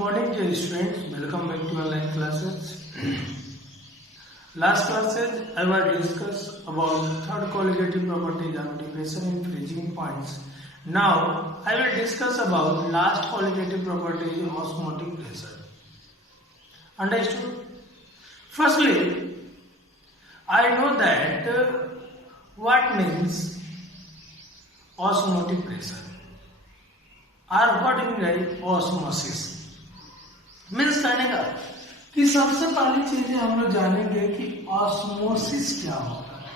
morning dear students, welcome back to online classes. Last classes I will discuss about third colligative properties of depression and freezing points. Now I will discuss about last colligative property osmotic pressure. Understood? Firstly, I know that what means osmotic pressure or what means like osmosis. Means कहने का कि सबसे पहली चीज हम लोग जानेंगे कि ऑस्मोसिस क्या होता है।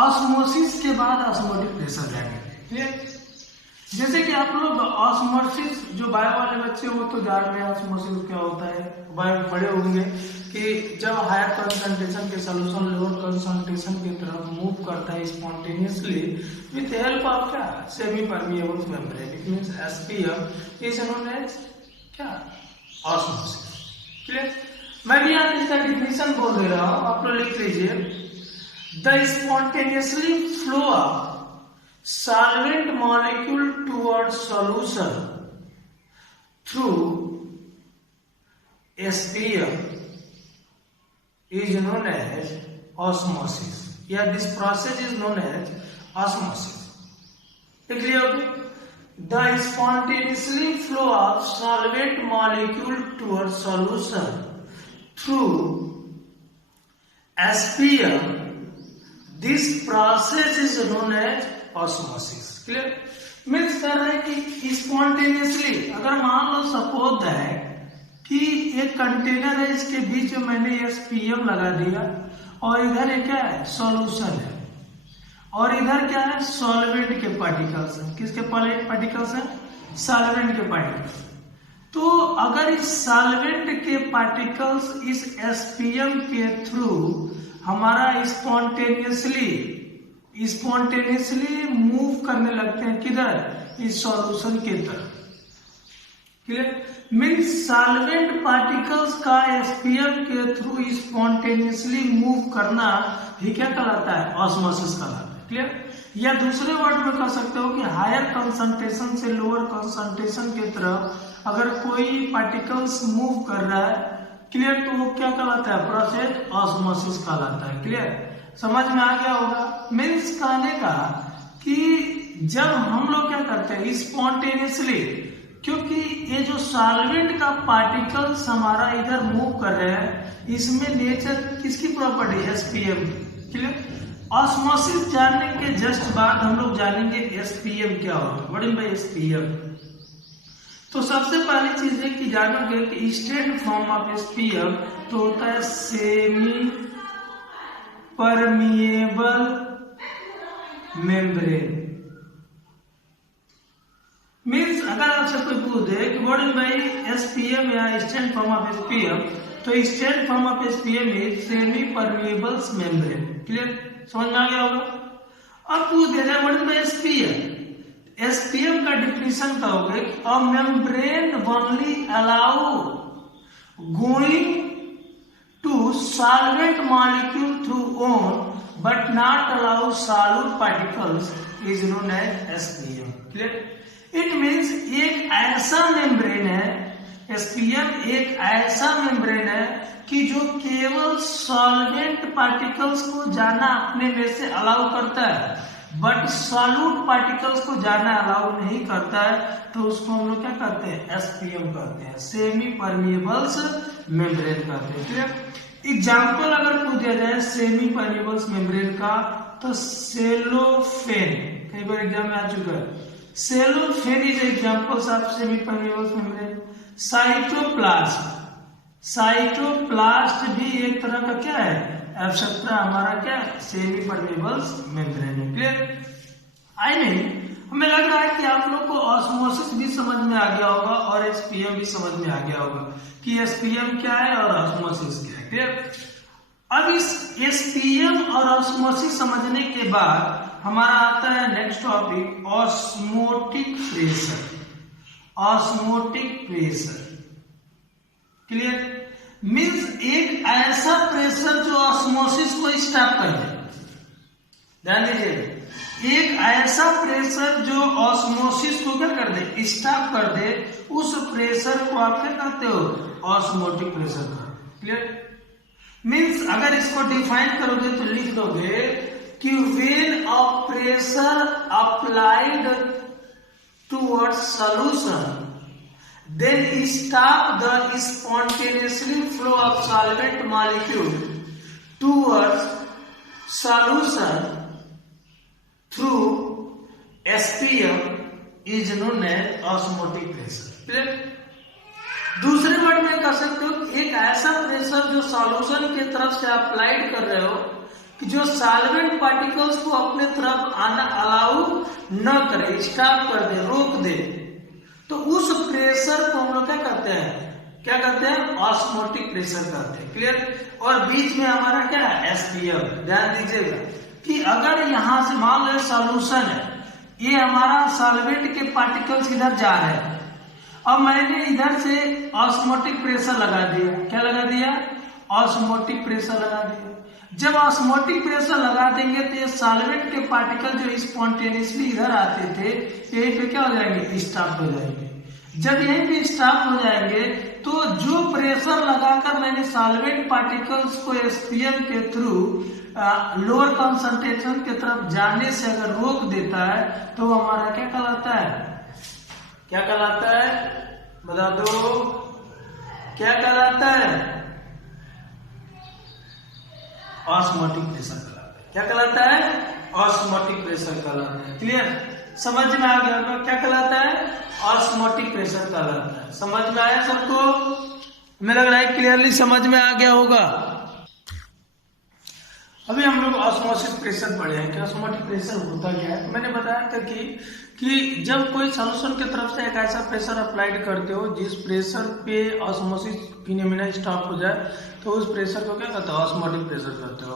ऑस्मोसिस के बाद ऑस्मोटिक प्रेशर जानेंगे। क्लियर? जैसे कि आप लोग ऑस्मोसिस जो बायो वाले बच्चे वो तो जान रहे हैं ऑस्मोसिस क्या होता है। बायो बड़े होंगे कि जब हायर कंसंट्रेशन के सॉल्यूशन लोअर कंसंट्रेशन की तरफ मूव करता है स्पॉन्टेनियसली विथ हेल्प ऑफ क्या semi permeable membrane, it means SPM is known as क्या ऑस्मोसिस। क्लियर? मैं भी यहाँ इसका डिफिनेशन बोल दे रहा हूँ, आप लोग लिख लीजिए। The spontaneously flow of solvent molecule towards solution through SPM is known as osmosis. Yeah, this process is known as osmosis. Clear? The spontaneously flow of solvent molecule towards solution through SPM, this process is known as osmosis. Clear? Means कर रहे हैं कि spontaneously अगर मान लो suppose है कि एक container है, इसके बीच में मैंने एसपीएम लगा दिया और इधर एक क्या है सॉल्यूशन है और इधर क्या है सॉल्वेंट के पार्टिकल्स है। किसके पार्टिकल्स है? सॉल्वेंट के पार्टिकल्स। तो अगर इस सॉल्वेंट के पार्टिकल्स इस एसपीएम के थ्रू हमारा स्पॉन्टेनियसली मूव करने लगते हैं किधर इस सॉल्यूशन के तरफ। क्लियर? मींस सॉल्वेंट पार्टिकल्स का एसपीएम के थ्रू स्पॉन्टेनियसली मूव करना ही क्या कहलाता है? ऑस्मोसिस कहलाता है। क्लियर? या दूसरे वर्ड में कह सकते हो कि हायर कंसंट्रेशन से लोअर कंसंट्रेशन की तरफ अगर कोई पार्टिकल्स मूव कर रहा है, क्लियर, तो वो क्या कहलाता है? प्रोसेस ऑस्मोसिस कहलाता है। क्लियर? समझ में आ गया होगा। मीन्स कहने का कि जब हम लोग क्या करते हैं स्पॉन्टेनियसली, क्योंकि ये जो सॉल्वेंट का पार्टिकल्स हमारा इधर मूव कर रहे हैं, इसमें नेचर किसकी प्रॉपर्टी है? एसपीएम। क्लियर? ऑस्मोसिस जानने के जस्ट बाद हम लोग जानेंगे एसपीएम क्या होता है। What is by SPM? तो सबसे पहली चीज है कि जानोगे कि स्टैंडर्ड फॉर्म ऑफ एसपीएम तो होता है सेमी परमिएबल मेम्ब्रेन। मीन्स अगर आपसे कोई पूछे कि व्हाट इज बाय एसपीएम या स्टैंडर्ड फॉर्म ऑफ एसपीएम, तो standard form of SPM is semi permeable membrane. Clear? समझ में आ गया होगा। अब पूछ दे रहे what is by SPM. SPM का डिफिनेशन कहोगे a membrane only allow going to solvent molecule through on but not allow solute particles is known as SPM. Clear? It means एक ऐसा मेम्ब्रेन है, SPM एक ऐसा मेम्ब्रेन है कि जो केवल सॉल्वेंट पार्टिकल्स को जाना अपने में से अलाउ करता है बट सॉल्यूट पार्टिकल्स को जाना अलाउ नहीं करता है, तो उसको हम लोग क्या कहते हैं? एसपीएम कहते हैं, सेमी परमिएबल्स मेम्ब्रेन कहते हैं। क्लियर? एग्जाम्पल अगर पूछ दिया जाए सेमी परमिएबल्स मेम्ब्रेन का, तो सेलोफेन कई बार एग्जाम में आ चुका है। Cellophane is examples of semi permeables membrane. Cytoplast भी एक तरह का क्या है? एब्स्ट्रैक्ट हमारा क्या है? सेमी परमिएबल्स मेम्ब्रेन है। क्लियर? आई मीन हमें लग रहा है कि आप लोग को ऑस्मोसिस भी समझ में आ गया होगा और एसपीएम भी समझ में आ गया होगा कि एसपीएम क्या है और ऑस्मोसिस क्या है। क्लियर? अब इस एसपीएम और ऑस्मोसिस समझने के बाद हमारा आता है next topic osmotic pressure. Osmotic pressure. Clear? Means एक ऐसा प्रेशर जो ऑस्मोसिस को स्टॉप कर दे। ध्यान दीजिए, एक ऐसा प्रेशर जो ऑस्मोसिस को क्या कर दे? स्टॉप कर दे, उस प्रेशर को आप क्या कहते हो? ऑस्मोटिक प्रेशर का। क्लियर? मीन्स अगर इसको डिफाइन करोगे तो लिख दोगे कि when a pressure applied towards solution then stop the spontaneously flow of solvent molecule towards solution through SPM is known as osmotic pressure. Clear? दूसरे वर्ड में कह सकते हो एक ऐसा प्रेशर जो सॉल्यूशन की तरफ से अप्लाइड कर रहे हो कि जो सॉल्वेंट पार्टिकल्स को अपने तरफ आना अलाउ न करे, स्टॉप कर दे, रोक दे, तो उस प्रेशर को हम लोग क्या कहते हैं? ऑस्मोटिक प्रेशर कहते हैं। क्लियर? और बीच में हमारा क्या है? एसपीएम। ध्यान दीजिएगा कि अगर यहां से मान लो सॉल्यूशन है, ये हमारा सॉल्वेंट के पार्टिकल्स इधर जा रहे हैं, अब मैंने इधर से ऑस्मोटिक प्रेशर लगा दिया। क्या लगा दिया? ऑस्मोटिक प्रेशर लगा दिया। जब ऑस्मोटिक प्रेशर लगा देंगे तो ये सॉल्वेंट के पार्टिकल जो स्पॉन्टेनियसली इधर आते थे यहीं पे क्या हो जाएंगे? स्टॉप हो जाएंगे। जब यहीं पे स्टॉप हो जाएंगे तो जो प्रेशर लगाकर मैंने सॉल्वेंट पार्टिकल्स को एसपीएम के थ्रू लोअर कंसंट्रेशन की तरफ जाने से अगर रोक देता है तो वो हमारा क्या कहलाता है? क्या कहलाता है? बता दो, क्या कहलाता है? ऑस्मोटिक प्रेशर कहलाता है। क्या कहलाता है? ऑस्मोटिक प्रेशर कहलाता है। क्लियर? समझ में आ गया होगा क्या कहलाता है? ऑस्मोटिक प्रेशर कहलाता है। समझ में आया सबको? मुझे लग रहा है क्लियरली समझ में आ गया होगा। अभी हम लोग ऑस्मोसिस प्रेशर पढ़े हैं कि ऑस्मोटिक प्रेशर होता क्या है। मैंने बताया था कि जब कोई सॉल्यूशन की तरफ से एक ऐसा प्रेशर अप्लाइड करते हो जिस प्रेशर पे ऑस्मोसिस फिनोमेना स्टॉप हो जाए तो उस प्रेशर को क्या कहते हो? ऑस्मोटिक प्रेशर कहते हो।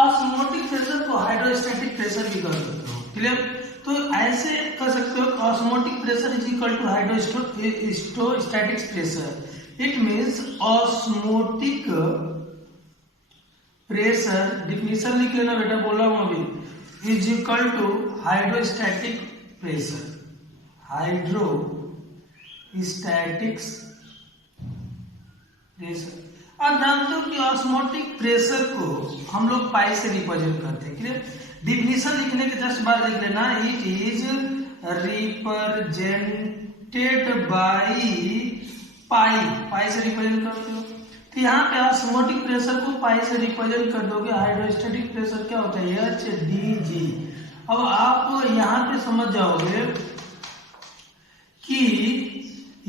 ऑस्मोटिक प्रेशर को हाइड्रोस्टैटिक प्रेशर भी कह सकते हो। क्लियर? तो ऐसे कह सकते हो osmotic pressure is equal to hydrostatic pressure. It means osmotic pressure, definition लिख लेना बेटा, बोला हूं अभी, is equal to hydrostatic pressure. Hydrostatics pressure. अब जानते हो कि ऑस्मोटिक प्रेशर को हम लोग पाई से रिप्रेजेंट करते हैं। क्लियर? डिफिनेशन लिखने के जस्ट बाद लिख लेना, it is represented by pi. Pi से रिप्रेजेंट करते हो तो यहाँ पे ऑस्मोटिक प्रेशर को पाई से रिप्रेजेंट कर दोगे। हाइड्रोस्टैटिक प्रेशर क्या होता है? HDG। अब आप यहाँ पे समझ जाओगे कि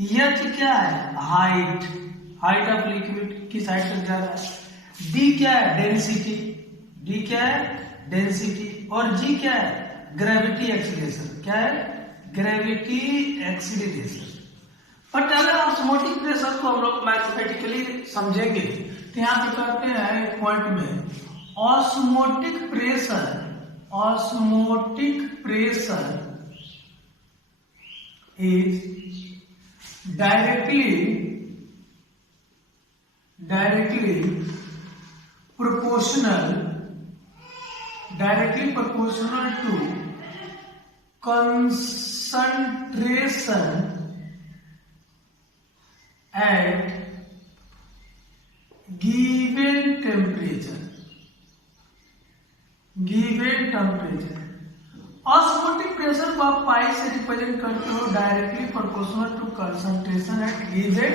H क्या है? हाइट ऑफ लिक्विड, किस हाइट तक जा रहा है। D क्या है? डेंसिटी। D क्या है? डेंसिटी। और G क्या है? Gravity acceleration. क्या है? Gravity acceleration. और पहले ऑस्मोटिक प्रेशर को हम लोग मैथमेटिकली समझेंगे तो यहाँ पे करते हैं पॉइंट में osmotic pressure is directly proportional to concentration at given temperature। Osmotic pressure को आप पाई से रिप्रेजेंट करते हो, directly proportional to concentration at given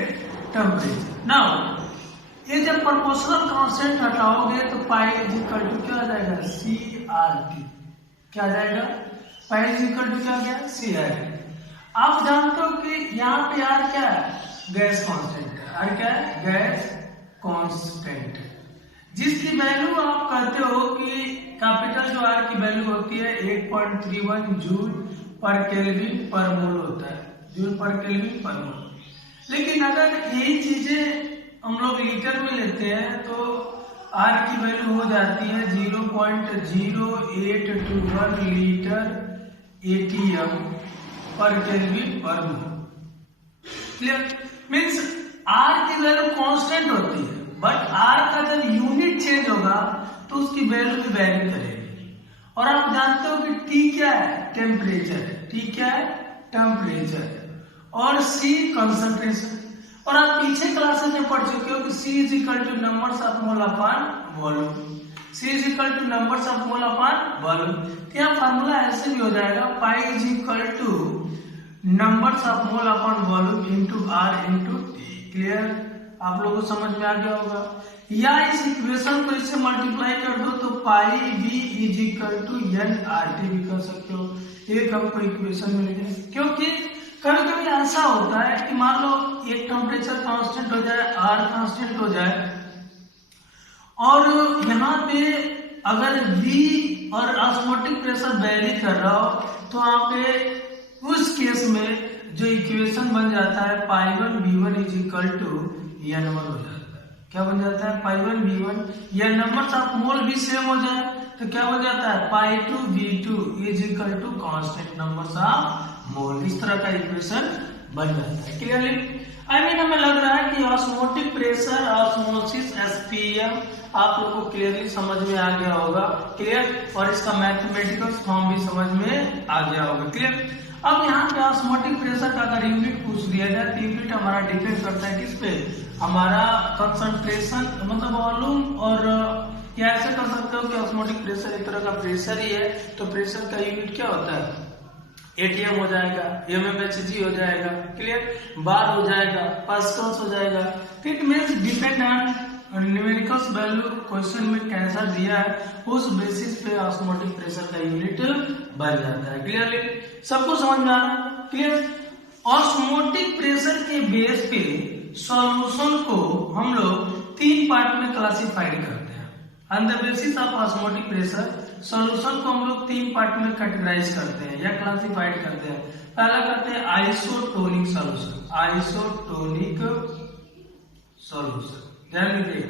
temperature. Now ये जब प्रोपोर्शनल कांस्टेंट हटाओगे तो पाई इज इक्वल टू क्या आ जाएगा? CRT। क्या आ जाएगा? पाई इज इक्वल टू क्या आ गया? CRT। आप जानते हो कि यहाँ पे R क्या है? गैस कांस्टेंट है। R क्या है? Gas constant. जिसकी वैल्यू आप कहते हो कि कैपिटल जो R की वैल्यू होती है 8.31 जूल पर केल्विन पर मोल होता है। जूल पर केल्विन पर मोल। लेकिन अगर यही चीजें हम लोग लीटर में लेते हैं तो R की वैल्यू हो जाती है 0.0821 लीटर ATM पर केल्विन पर मोल। क्लियर? मीन्स R की वैल्यू कांस्टेंट होती है, बट R का जब यूनिट चेंज होगा तो उसकी वैल्यू भी वैरी करेगी। और आप जानते हो कि T क्या है? टेम्परेचर है। T क्या है? टेम्परेचर। और C कंसंट्रेशन। और आप पीछे क्लासेस में पढ़ चुके हो कि C is equal two numbers of mole upon volume, C is equal two numbers of mole upon volume. तो यहाँ फार्मूला ऐसे भी हो जाएगा, pi is equal two numbers of mole upon volume into R into T। Clear, आप लोगों को समझ में आ गया होगा। या इस इक्वेशन को इससे मल्टीप्लाई कर दो तो pi V is equal to NRT भी कर सकते हो। एक हमको इक्वेशन मिल गई, क्योंकि कभी कभी ऐसा होता है कि मान लो एक टेम्परेचर कांस्टेंट हो जाए, R कांस्टेंट हो जाए, और यहाँ पे अगर V और ऑस्मोटिक प्रेशर वेरी कर रहा हो तो यहाँ पे उस केस में जो इक्वेशन बन जाता है पाई 1 V1 is equal to N1 हो जाता है। क्या बन जाता है? पाई 1 V1, या नंबर्स ऑफ मोल भी सेम हो जाए तो क्या हो जाता है? Pi 2 V2 is equal to constant numbers of mole. इस तरह का इक्वेशन बन जाता है। क्लियरली आई मीन हमें लग रहा है कि ऑस्मोटिक प्रेशर, ऑस्मोसिस, SPM आप लोगों को क्लियरली समझ में आ गया होगा। क्लियर, और इसका मैथमेटिकल फॉर्म भी समझ में आ गया होगा। क्लियर, अब यहाँ पे ऑस्मोटिक प्रेशर का अगर यूनिट पूछ दिया जाए तो यूनिट हमारा डिपेंड करता है किस पे? हमारा कंसंट्रेशन मतलब वॉल्यूम, और या ऐसे कर सकते हो कि ऑस्मोटिक प्रेशर एक तरह का प्रेशर ही है, तो प्रेशर का यूनिट क्या होता है? ATM हो जाएगा, mmHg हो जाएगा। क्लियर, बार हो जाएगा, पास्कल्स हो जाएगा। It means depend on numericals value question में कैसा दिया है उस बेसिस पे ऑस्मोटिक प्रेशर का यूनिट बन जाता है। क्लियरली सबको समझ में आ रहा है? क्लियर, ऑस्मोटिक प्रेशर के बेस पे सॉल्यूशन को हम लोग 3 पार्ट में क्लासिफाइड करते हैं। On the basis of osmotic pressure solution को हम लोग 3 पार्ट में कैटेगराइज करते हैं या क्लासिफाइड करते हैं। पहला करते हैं आइसोटोनिक सॉल्यूशन, आइसोटोनिक सॉल्यूशन, ध्यान दीजिए।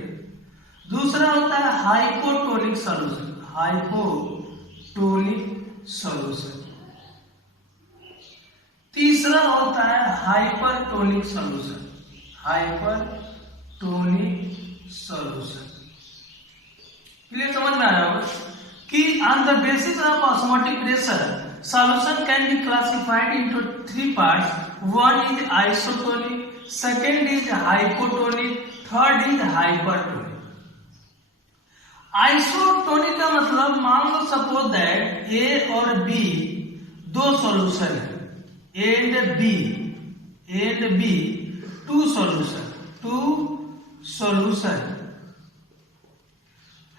दूसरा होता है हाइपोटोनिक सॉल्यूशन, हाइपोटोनिक सॉल्यूशन। तीसरा होता है hypertonic solution, hypertonic solution. Clear, समझ में आ रहा होगा कि on the basis of osmotic pressure solution can be classified into 3 parts. One is isotonic, second is hypotonic, third is hypertonic. Isotonic का मतलब मान लो सपोज दैट A और B दो सॉल्यूशन है, A and B two solution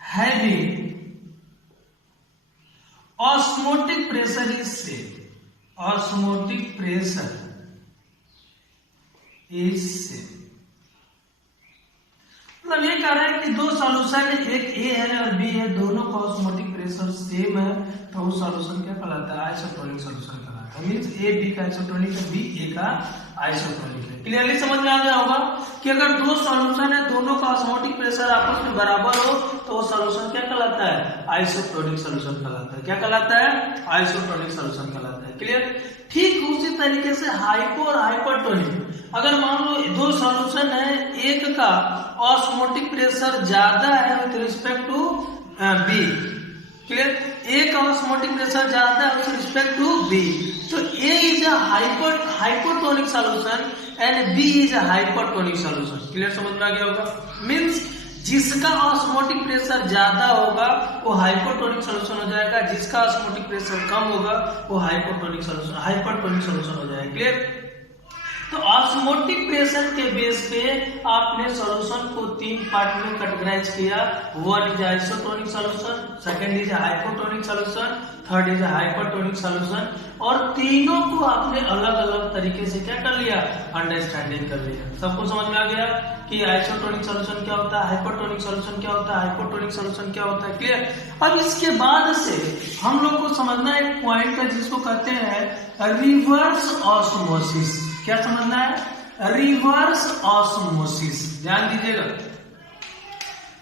having osmotic pressure is same, osmotic pressure is same। मतलब ये कह रहा है कि दो सॉल्यूशन है, एक A है और B है, दोनों का ऑस्मोटिक प्रेशर सेम है, तो वो सॉल्यूशन क्या कहलाता है? आइसोटोनिक सॉल्यूशन कहलाता है। मींस A B का आइसोटोनिक है, B A का आइसोटोनिक है। क्लियरली समझ में आ गया होगा कि अगर दो सॉल्यूशन है, दोनों का ऑस्मोटिक प्रेशर आपस में बराबर हो तो वो सॉल्यूशन क्या कहलाता है? आइसोटोनिक सॉल्यूशन कहलाता है। क्या कहलाता है? आइसोटोनिक सॉल्यूशन कहलाता है। क्लियर, ठीक उसी तरीके से हाइपो और हाइपरटोनिक, अगर मान लो दो सॉल्यूशन है, एक का ऑस्मोटिक प्रेशर ज्यादा है with respect to B, clear, A का ऑस्मोटिक प्रेशर ज्यादा है विद रिस्पेक्ट टू B, तो A is a hypotonic solution and B is a hypertonic solution. Clear, समझ में आ गया होगा? मींस जिसका ऑस्मोटिक प्रेशर ज्यादा होगा वो हाइपोटोनिक सॉल्यूशन हो जाएगा, जिसका ऑस्मोटिक प्रेशर कम होगा वो हाइपोटोनिक सॉल्यूशन, हाइपरटोनिक सॉल्यूशन हो जाएगा। क्लियर, तो ऑस्मोटिक प्रेशर के बेस पे आपने सॉल्यूशन को 3 पार्ट में कैटेगराइज किया। One is isotonic solution, second is hypotonic solution, third is hypertonic solution, और तीनों को आपने अलग अलग तरीके से क्या कर लिया? अंडरस्टैंडिंग कर लिया। सबको समझ में आ गया कि आइसोटोनिक सॉल्यूशन क्या होता है, हाइपरटोनिक सॉल्यूशन क्या होता है, हाइपोटोनिक सॉल्यूशन क्या होता है। क्लियर, अब इसके बाद से हम लोग को समझना एक पॉइंट है जिसको कहते हैं रिवर्स ऑस्मोसिस। क्या समझना है? रिवर्स ऑस्मोसिस, ध्यान दीजिएगा।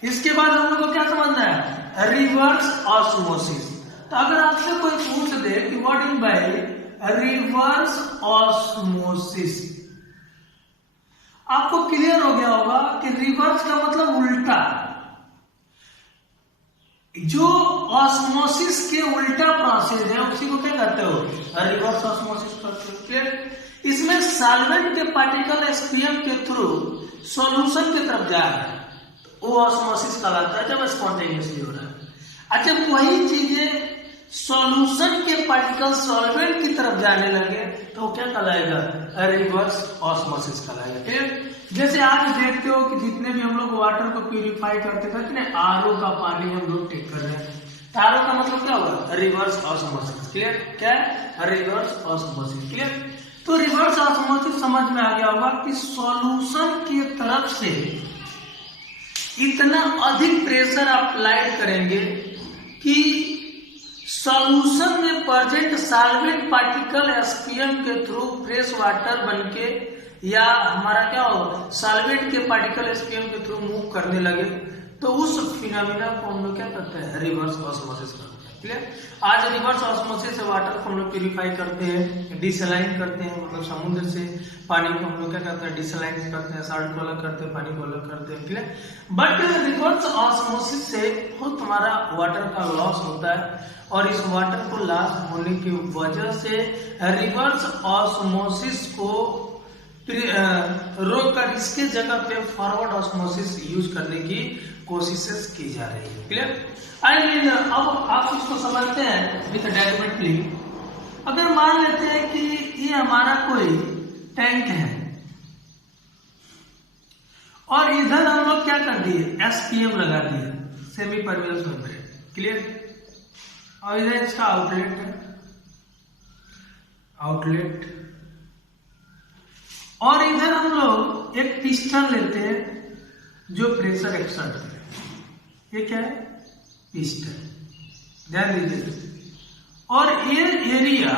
इसके बाद हम लोग को क्या समझना है? Reverse osmosis. तो अगर आपसे कोई पूछ दे कि what is by reverse osmosis, आपको क्लियर हो गया होगा कि रिवर्स का मतलब उल्टा, जो ऑस्मोसिस के उल्टा प्रोसेस है उसी को क्या कहते हो? रिवर्स ऑस्मोसिस कहते हो। क्लियर, इसमें सॉल्वेंट के पार्टिकल एसपीएम के थ्रू सॉल्यूशन की तरफ जा रहा है, वो ऑस्मोसिस कहलाता है जब स्पॉन्टेनियसली हो रहा है। अच्छा, वही चीजें सॉल्यूशन के पार्टिकल सॉल्वेंट की तरफ जाने लगे तो वो क्या कहलाएगा? रिवर्स ऑस्मोसिस कहलाएगा। फिर जैसे आप देखते हो कि जितने भी हम लोग वाटर को प्यूरिफाई करते हैं, आरओ का पानी हम लोग टेक कर रहे हैं, आरओ का मतलब क्या होगा? Reverse osmosis. क्लियर? क्या है? Reverse osmosis. क्लियर? तो रिवर्स ऑस्मोसिस समझ में आ गया होगा कि सॉल्यूशन की तरफ से इतना अधिक प्रेशर अप्लाइड करेंगे कि सॉल्यूशन में प्रेजेंट सॉल्वेंट पार्टिकल एसपीएम के थ्रू फ्रेश वाटर बनके या हमारा क्या हो सॉल्वेंट के पार्टिकल एसपीएम के थ्रू मूव करने लगे, तो उस फिनोमिना को हम लोग क्या करते हैं? रिवर्स ऑस्मोसिस करते हैं। क्लियर? आज रिवर्स ऑस्मोसिस से वाटर को हम लोग प्यूरिफाई करते हैं, डिसलाइन करते हैं, मतलब समुद्र से पानी को हम लोग क्या करते हैं? डिसलाइन करते हैं, साल्ट को अलग करते हैं, पानी को अलग करते हैं। क्लियर? बट रिवर्स ऑस्मोसिस से बहुत हमारा वाटर का लॉस होता है, और इस वाटर को लॉस होने की वजह से रिवर्स ऑस्मोसिस को रोक कर इसके जगह पे फॉरवर्ड ऑस्मोसिस यूज करने की कोशिशें की जा रही है। क्लियर? आई मीन अब आप इसको समझते हैं विथ डायरेक्टली। अगर मान लेते हैं कि ये हमारा कोई टैंक है और इधर हम लोग क्या कर दिए? एसपीएम लगा दिए, सेमी परमेबल मेम्ब्रेन। क्लियर? और इधर इसका आउटलेट है, आउटलेट, और इधर हम लोग एक पिस्टन लेते हैं जो प्रेशर एक्सर्ट करे। ये क्या है? पिस्टन। ध्यान दीजिए। और ये एरिया,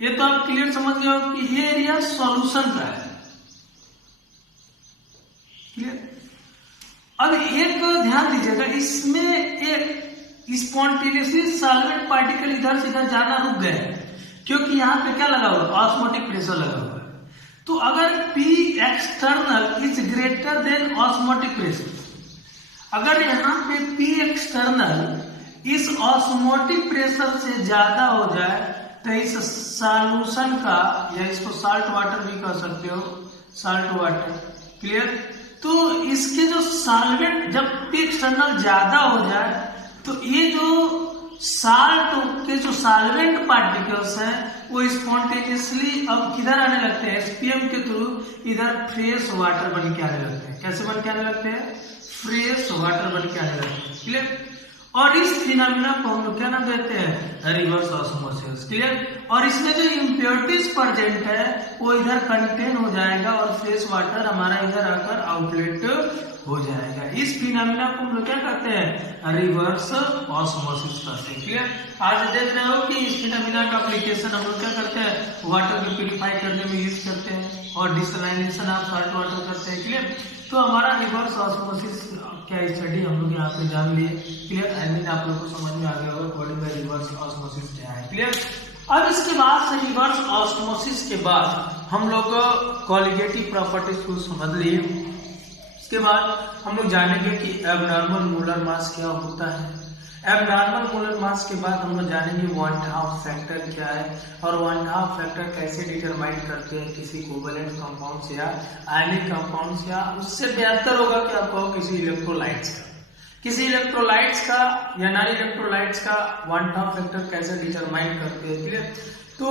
ये तो आप क्लियर समझ गए हो कि ये एरिया सॉल्यूशन का है। क्लियर? अब एक ध्यान दीजिएगा, इसमें एक स्पॉन्टेनियसली सॉल्वेंट पार्टिकल इधर से इधर जाना रुक गए क्योंकि यहाँ पे क्या लगा हुआ? ऑस्मोटिक प्रेशर लगा हुआ है। तो अगर P external is greater than osmotic pressure, अगर यहाँ पे P एक्सटर्नल इस ऑस्मोटिक प्रेशर से ज्यादा हो जाए तो इस सॉल्यूशन का, या इसको साल्ट वाटर भी कह सकते हो, साल्ट वाटर। क्लियर? तो इसके जो सॉल्वेंट जब P एक्सटर्नल ज्यादा हो जाए तो ये जो साल्ट के जो सॉल्वेंट पार्टिकल्स हैं वो स्पॉन्टेनियसली अब किधर आने लगते हैं? एसपीएम के थ्रू इधर फ्रेश वाटर बन के आने लगते हैं। कैसे बन के आने लगते हैं? फ्रेश वाटर बन के आने लगते हैं। क्लियर? और इस फिनोमिना को हम लोग क्या नाम देते हैं? Reverse osmosis. क्लियर? और इसमें जो इम्प्योरिटीज प्रेजेंट है वो इधर कंटेन हो जाएगा और फ्रेश वाटर हमारा इधर आकर आउटलेट हो जाएगा। इस फिनोमिना को हम लोग क्या करते हैं? रिवर्स ऑस्मोसिस करते हैं। क्लियर? आज देख रहे हो कि इस फिनोमिना का एप्लीकेशन हम लोग क्या करते हैं? वाटर को प्यूरिफाई करने में यूज करते हैं, और डिसलाइनेशन ऑफ साल्ट वाटर करते हैं। क्लियर? तो हमारा रिवर्स ऑस्मोसिस क्या स्टडी हम लोग यहाँ पे जान लिए। क्लियर? आई मीन आप लोग को समझ में आ गया होगा बॉडी में रिवर्स ऑस्मोसिस क्या है। क्लियर? अब इसके बाद से रिवर्स ऑस्मोसिस के बाद हम लोग कॉलिगेटिव प्रॉपर्टीज को समझ लिए। इसके बाद हम लोग जानेंगे कि एबनॉर्मल मोलर मास क्या होता है। एबनॉर्मल मोलर मास के बाद हम लोग जानेंगे वन हाफ फैक्टर क्या है, और वन हाफ फैक्टर कैसे डिटरमाइन करते हैं किसी कोवेलेंट कंपाउंड्स या आयनिक कंपाउंड्स, या उससे बेहतर होगा कि आप कहो किसी इलेक्ट्रोलाइट्स का, किसी इलेक्ट्रोलाइट्स का या नॉन इलेक्ट्रोलाइट्स का वन हाफ फैक्टर कैसे डिटरमाइन करते हैं। क्लियर? तो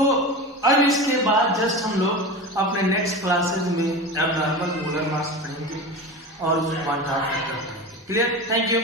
अब इसके बाद जस्ट हम लोग अपने नेक्स्ट क्लासेज में एबनॉर्मल मोलर मास पढ़ेंगे और वन हाफ फैक्टर पढ़ेंगे। क्लियर? Thank you.